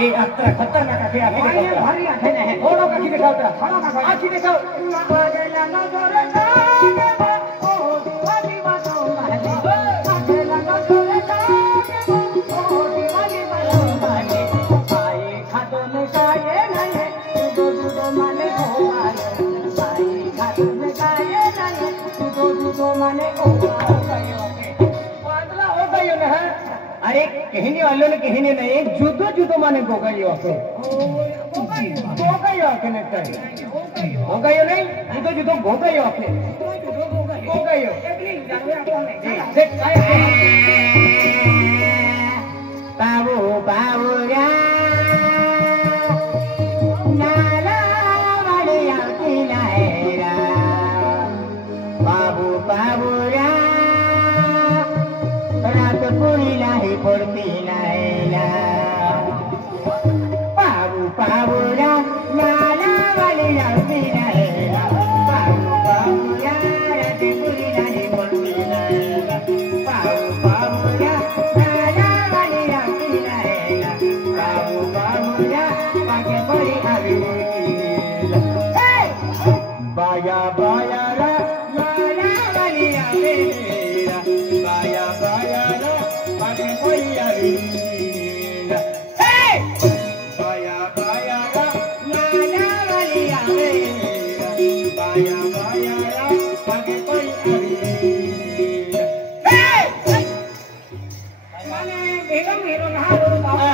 ये अत्र खतरनाक आखे आखे दिखाओ भारी आखे नहीं थोड़ो आखे दिखाओ थोड़ो आखे दिखाओ अकेला नजर जागे ओ दीवानी बातो माने अकेला नजर जागे ओ दीवानी बातो माने आई खातो में काये नहीं दो माने ओ आई खातो में काये नहीं दो माने ओ अरे कहने वालों ने कहने नहीं जुदो जुदो माने गोगायो आके गोगायो आके नहीं गोगायो नहीं जुदो जुदो गोगायो आके गोगायो बाबू बाबू या नाला वाली आती लाएरा बाबू बाबू या रात पूरी लाही पड़ती लाएला बाबू बाबूरा नाला वाली आती लाएला बाबू बाबूरा रात पूरी लाही पड़ती लाएला बाबू बाबूरा नाला वाली आती लाएला बाबू बाबूरा आगे बड़ी आवी बाया बाया रा नाला वाली आवेला बाया बाया रा आगे बड़ी आवी बाया बाया रा नाला वाली आवेला बाया बाया रा आगे बड़ी आवी माने बेगम हीरो ना रो बाबा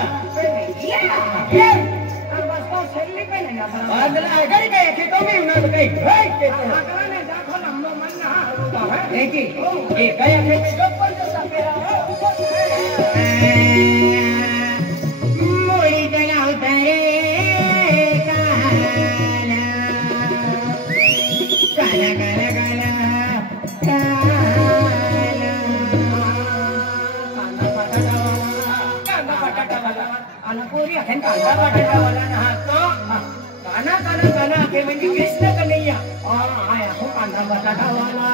ये बस तो सेल्ली पे नहीं आता अगला अगर के तो भी उना तो कहीं है के तो अगला ने जाखो हमनो मन ना रो बाबा है कि ये गया के जो पर जो सपेरा मोड़ी जना उतरे काला काला काला पूरी अखंड कांदा बटाटा वाला ना तो काना काना काना के म्हणजे कृष्ण कन्हैया आया हो कांदा बटाटा वाला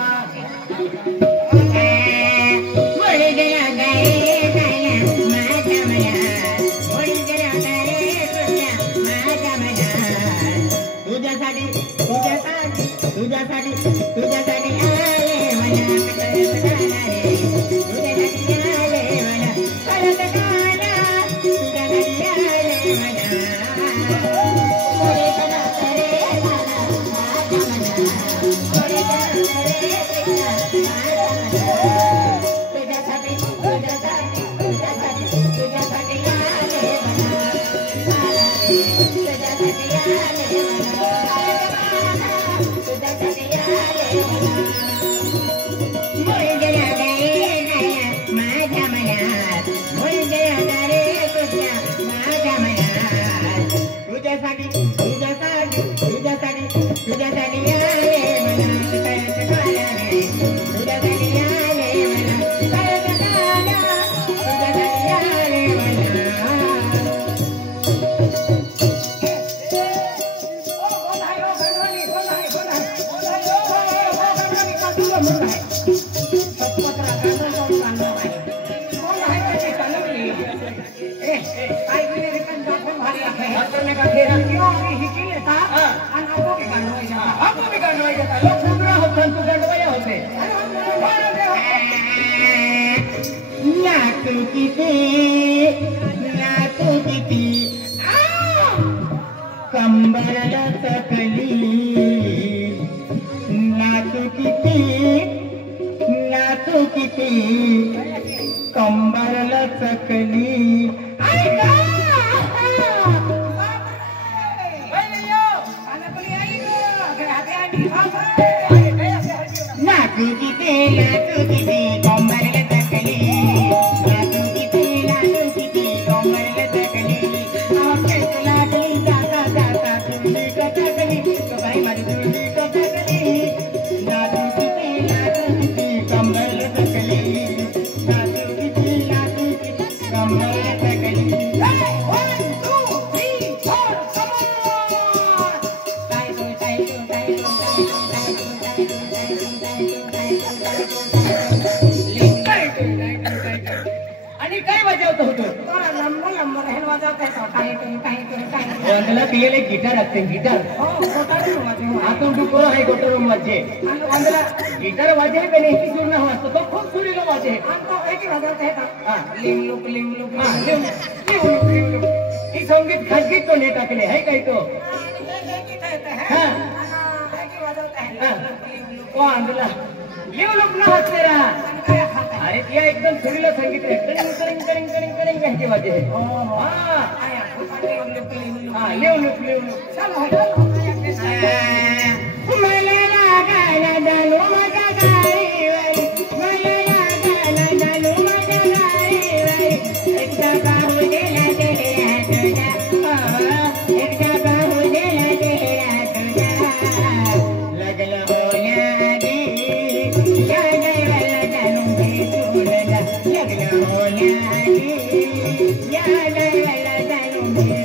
मोड़ी गया गए काया माझा मया मोड़ी गया गए कृष्ण माझा मया तुझ्यासाठी आले मला कटकटाला रे तुझ्यासाठी आले मला कटकटाला कंबरला सकली नातू किती कंबरला सकली नातू किती कंबरला सकली नातू किती कंबरला सकली Thank you. అందులో పిల్లలే గిటార్ వస్తాయి గిటార్ आता डुकर आहे गोटर वाजे गिटार वाजे पण एक सुर ना वाजतो तो खूप सुरीला वाजे ही संगीत खासगीत तो ने टाकले आहे काय तो अंदला लिव लोक ना हसले रा अरे त्या एकदम सुरीला संगीत आहे करिंग करिंग करिंग करिंग करिंग कहते वाजे हां लिव लोक चलो Yeah.